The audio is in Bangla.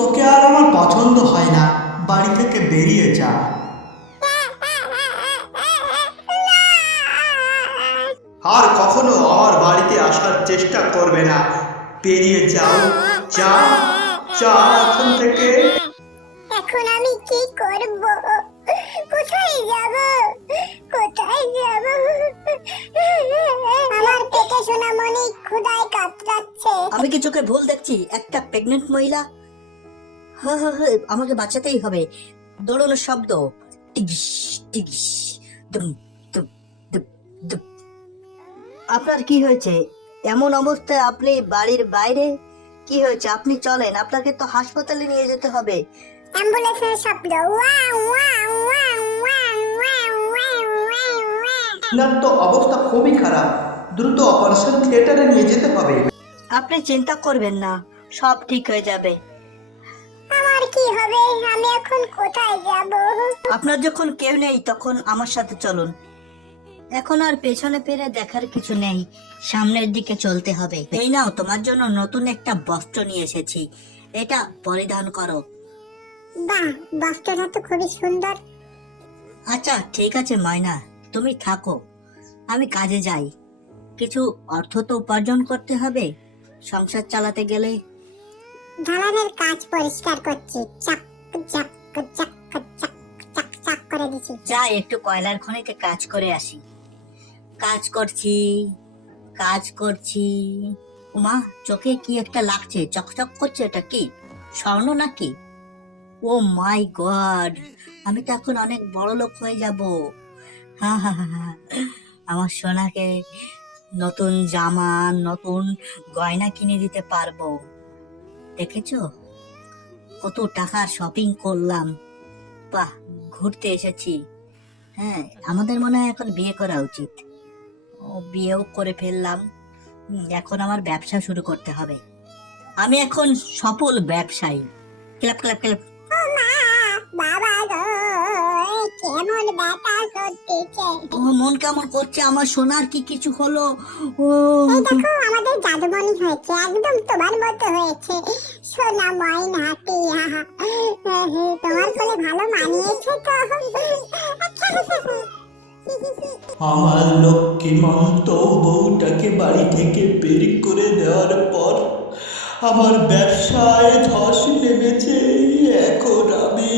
তোকে আর আমার পছন্দ হয় না। বাড়ি থেকে বেরিয়ে যা। আর কখনো আমার বাড়িতে আসার চেষ্টা করবে না। বেরিয়ে যাও যা যা এখন থেকে। এখন আমি কি করব? কোথায় যাব? কোথায় যাব? আমার পেটে সোনামণি ক্ষুধায় কাতরাচ্ছে। আমি কি চোখে ভুল দেখছি? একটা প্রেগনেন্ট মহিলা হা হা হা আমাকে বাঁচাতেই হবে। দৌড়ানোর শব্দ। টিগিস টিগিস আপনার কি হয়েছে? এমন অবস্থায় আপনি বাড়ির বাইরে? কি হয়েছে? আপনি চলেন আপনাকে তো হাসপাতালে নিয়ে যেতে হবে। অ্যাম্বুলেন্সের শব্দ। ওয়াও ওয়াও অবস্থা খুবই খারাপ। দ্রুত অপারেশন থিয়েটারে নিয়ে যেতে হবে। আপনি চিন্তা করবেন না সব ঠিক হয়ে যাবে। কি হবে? আমি এখন কোথায় যাব? আপনার যখন কেউ নেই তখন আমার সাথে চলুন। এখন আর পেছনে ফিরে দেখার কিছু নেই। সামনের দিকে চলতে হবে। এই নাও তোমার জন্য নতুন একটা বস্ত্র নিয়ে এসেছি। এটা পরিধান করো। বাহ বস্ত্রটা তো খুবই সুন্দর। আচ্ছা ঠিক আছে ময়না। তুমি থাকো। আমি কাজে যাই। কিছু অর্থ তো উপার্জন করতে হবে। সংসার চালাতে গেলে দালানের কাজ পরিষ্কার করছি। চাক চাক চাক চাক চাক চাক করে দিছি। যাই একটু কয়লার খনিতে কাজ করে আসি। কাজ করছি কাজ করছি। উমা, চোখে কি একটা লাগছে? চকচক করছে এটা কি? স্বর্ণ নাকি? ও মাই গড, আমি তো এখন অনেক বড় লোক হয়ে যাব। আমার সোনাকে নতুন জামা, নতুন গয়না কিনে দিতে পারব। দেখেছ? কত টাকা শপিং করলাম। বাহ, ঘুরতে এসেছি। হ্যাঁ আমাদের মনে হয় এখন বিয়ে করা উচিত। ও, বিয়েও করে ফেললাম। এখন আমার ব্যবসা শুরু করতে হবে। আমি এখন সফল ব্যবসায়ী। ক্লাব ক্লাব ক্লাব বাবা কেমন ব্যথা করতেছে? ও মন কেমন করছে? আমার সোনার কি কিছু হলো? ও। এই দেখো আমাদের জাদুমণি হয়েছে একদম তোমার মতো হয়েছে। সোনা ময়ন হাতি তোমার কোলে ভালো মানিয়েছে তো? আমার লক্ষ্মীমন্ত বউটাকে বাড়ি থেকে বের করে দেওয়ার পর আমার ব্যবসায় ধস নেমেছে। এখন আমি